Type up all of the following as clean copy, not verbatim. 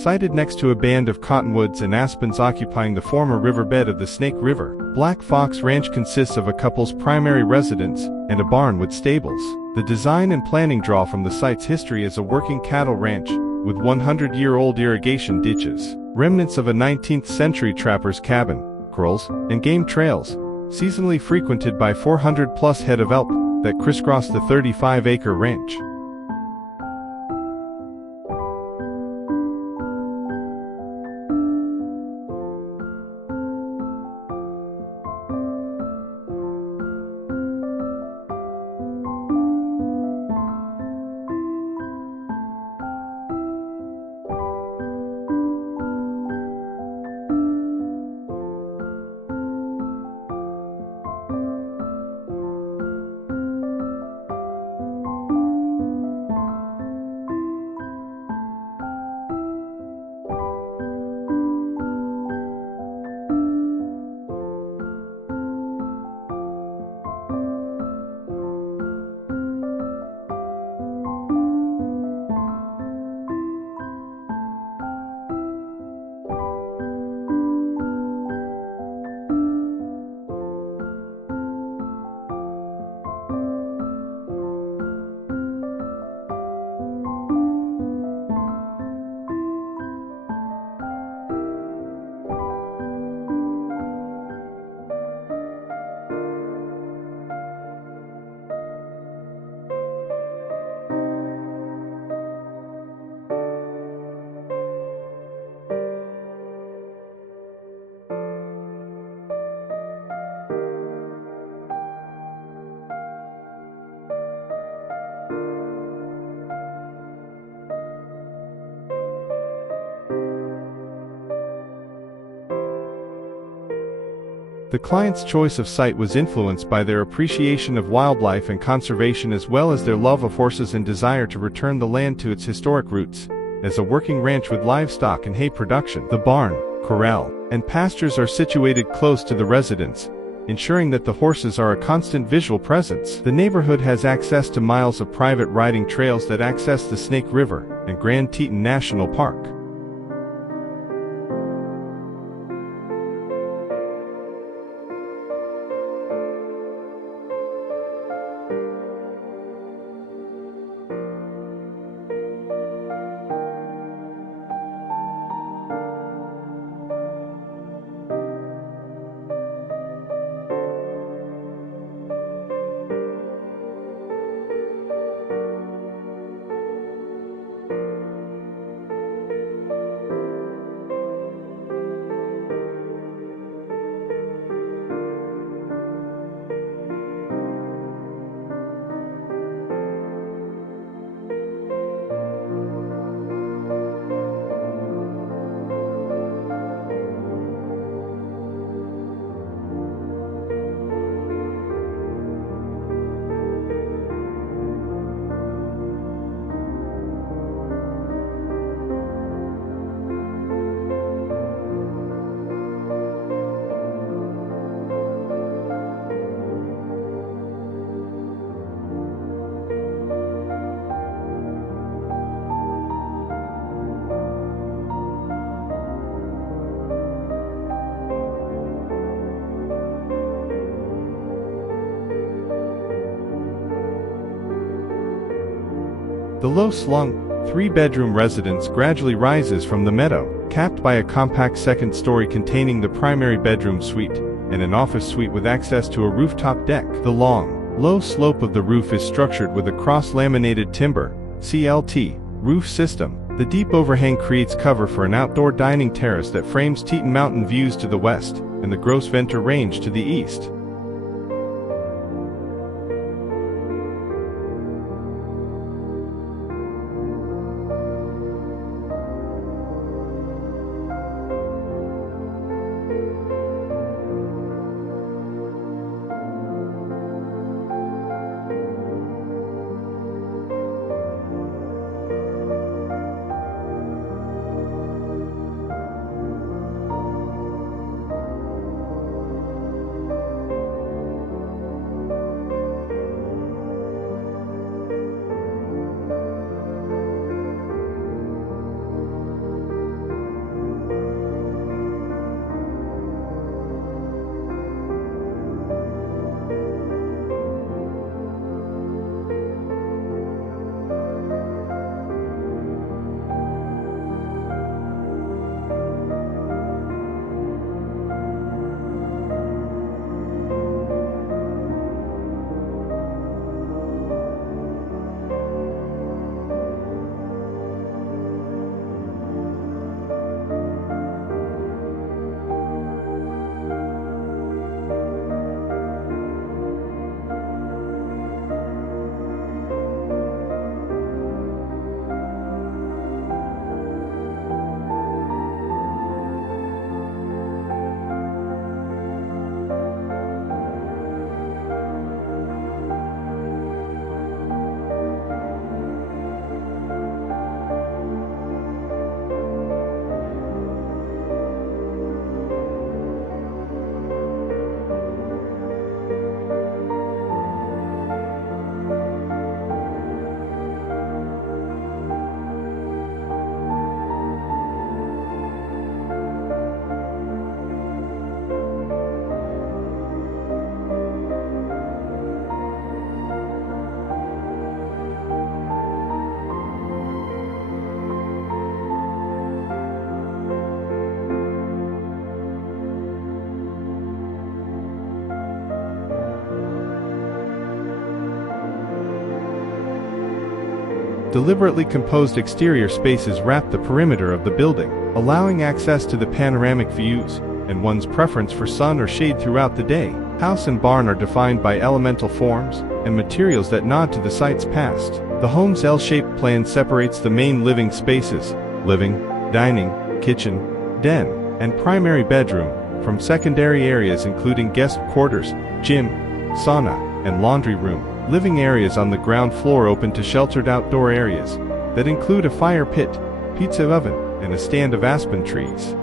sited next to a band of cottonwoods and aspens occupying the former riverbed of the Snake River. Black Fox Ranch consists of a couple's primary residence and a barn with stables. The design and planning draw from the site's history as a working cattle ranch, with 100-year-old irrigation ditches, remnants of a 19th-century trapper's cabin, corrals, and game trails, seasonally frequented by 400-plus head of elk that crisscross the 35-acre ranch. The client's choice of site was influenced by their appreciation of wildlife and conservation, as well as their love of horses and desire to return the land to its historic roots. As a working ranch with livestock and hay production, the barn, corral, and pastures are situated close to the residence, ensuring that the horses are a constant visual presence. The neighborhood has access to miles of private riding trails that access the Snake River and Grand Teton National Park. The low-slung, three-bedroom residence gradually rises from the meadow, capped by a compact second story containing the primary bedroom suite and an office suite with access to a rooftop deck. The long, low slope of the roof is structured with a cross-laminated timber (CLT) roof system. The deep overhang creates cover for an outdoor dining terrace that frames Teton Mountain views to the west and the Gros Ventre Range to the east. Deliberately composed exterior spaces wrap the perimeter of the building, allowing access to the panoramic views, and one's preference for sun or shade throughout the day. House and barn are defined by elemental forms and materials that nod to the site's past. The home's L-shaped plan separates the main living spaces, living, dining, kitchen, den, and primary bedroom, from secondary areas including guest quarters, gym, sauna, and laundry room. Living areas on the ground floor open to sheltered outdoor areas that include a fire pit, pizza oven, and a stand of aspen trees.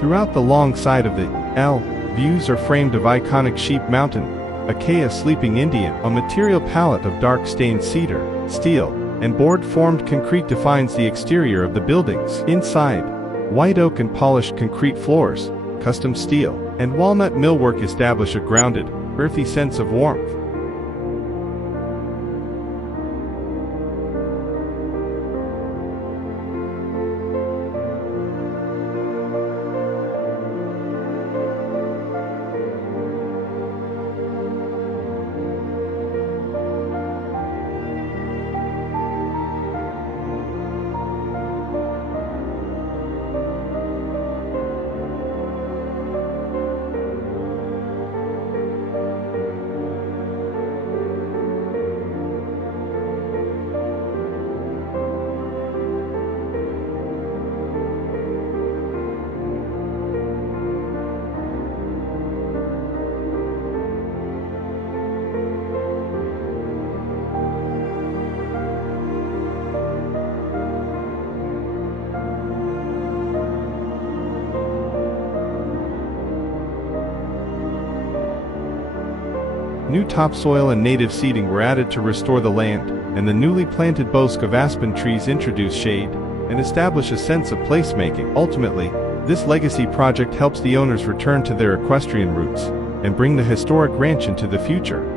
Throughout the long side of the L, views are framed of iconic Sheep Mountain, Acacia Sleeping Indian. A material palette of dark stained cedar, steel, and board-formed concrete defines the exterior of the buildings. Inside, white oak and polished concrete floors, custom steel, and walnut millwork establish a grounded, earthy sense of warmth. New topsoil and native seeding were added to restore the land, and the newly planted bosque of aspen trees introduce shade and establish a sense of placemaking. Ultimately, this legacy project helps the owners return to their equestrian roots and bring the historic ranch into the future.